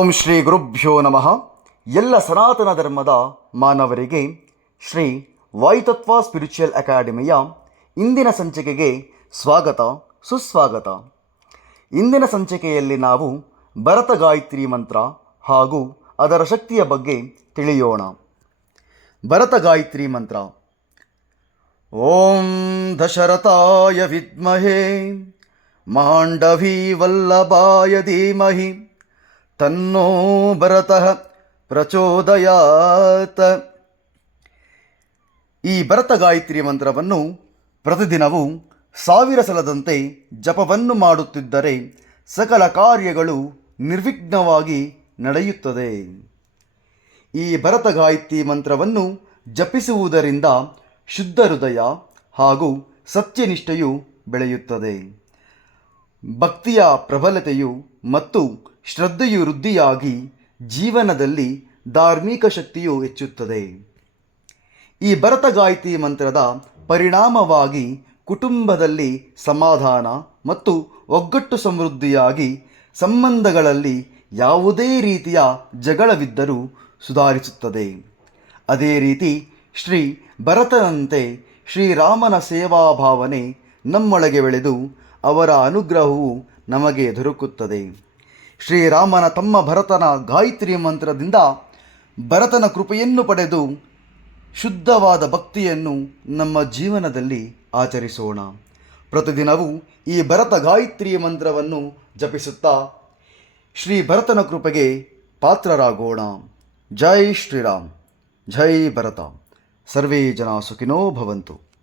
ಓಂ ಶ್ರೀ ಗುರುಭ್ಯೋ ನಮಃ. ಎಲ್ಲ ಸನಾತನ ಧರ್ಮದ ಮಾನವರಿಗೆ ಶ್ರೀ ವಾಯುತತ್ವ ಸ್ಪಿರಿಚುವಲ್ ಅಕಾಡೆಮಿಯ ಇಂದಿನ ಸಂಚಿಕೆಗೆ ಸ್ವಾಗತ, ಸುಸ್ವಾಗತ. ಇಂದಿನ ಸಂಚಿಕೆಯಲ್ಲಿ ನಾವು ಭರತ ಗಾಯತ್ರಿ ಮಂತ್ರ ಹಾಗೂ ಅದರ ಶಕ್ತಿಯ ಬಗ್ಗೆ ತಿಳಿಯೋಣ. ಭರತ ಗಾಯತ್ರಿ ಮಂತ್ರ. ಓಂ ದಶರಥಾಯ ವಿದ್ಮಹೇ. ಮಾಂಡವೀ ವಲ್ಲಭಾಯ ಧೀಮಹಿ. ತನ್ನೋ ಭರತಃ ಪ್ರಚೋದಯಾತ. ಈ ಭರತ ಗಾಯತ್ರಿ ಮಂತ್ರವನ್ನು ಪ್ರತಿದಿನವೂ ಸಾವಿರ ಸಲದಂತೆ ಜಪವನ್ನು ಮಾಡುತ್ತಿದ್ದರೆ ಸಕಲ ಕಾರ್ಯಗಳು ನಿರ್ವಿಘ್ನವಾಗಿ ನಡೆಯುತ್ತದೆ. ಈ ಭರತ ಗಾಯತ್ರಿ ಮಂತ್ರವನ್ನು ಜಪಿಸುವುದರಿಂದ ಶುದ್ಧ ಹೃದಯ ಹಾಗೂ ಸತ್ಯನಿಷ್ಠೆಯು ಬೆಳೆಯುತ್ತದೆ. ಭಕ್ತಿಯ ಪ್ರಬಲತೆಯು ಮತ್ತು ಶ್ರದ್ಧೆಯು ವೃದ್ಧಿಯಾಗಿ ಜೀವನದಲ್ಲಿ ಧಾರ್ಮಿಕ ಶಕ್ತಿಯು ಹೆಚ್ಚುತ್ತದೆ. ಈ ಭರತ ಗಾಯತ್ರಿ ಮಂತ್ರದ ಪರಿಣಾಮವಾಗಿ ಕುಟುಂಬದಲ್ಲಿ ಸಮಾಧಾನ ಮತ್ತು ಒಗ್ಗಟ್ಟು ಸಮೃದ್ಧಿಯಾಗಿ ಸಂಬಂಧಗಳಲ್ಲಿ ಯಾವುದೇ ರೀತಿಯ ಜಗಳವಿದ್ದರೂ ಸುಧಾರಿಸುತ್ತದೆ. ಅದೇ ರೀತಿ ಶ್ರೀ ಭರತನಂತೆ ಶ್ರೀರಾಮನ ಸೇವಾ ಭಾವನೆ ನಮ್ಮೊಳಗೆ ಬೆಳೆದು ಅವರ ಅನುಗ್ರಹವು ನಮಗೆ ದೊರಕುತ್ತದೆ. ಶ್ರೀರಾಮನ ತಮ್ಮ ಭರತನ ಗಾಯತ್ರಿ ಮಂತ್ರದಿಂದ ಭರತನ ಕೃಪೆಯನ್ನು ಪಡೆದು ಶುದ್ಧವಾದ ಭಕ್ತಿಯನ್ನು ನಮ್ಮ ಜೀವನದಲ್ಲಿ ಆಚರಿಸೋಣ. ಪ್ರತಿದಿನವೂ ಈ ಭರತ ಗಾಯತ್ರಿ ಮಂತ್ರವನ್ನು ಜಪಿಸುತ್ತಾ ಶ್ರೀ ಭರತನ ಕೃಪೆಗೆ ಪಾತ್ರರಾಗೋಣ. ಜೈ ಶ್ರೀರಾಮ್. ಜೈ ಭರತ. ಸರ್ವೇ ಜನ ಸುಖಿನೋ ಭವಂತು.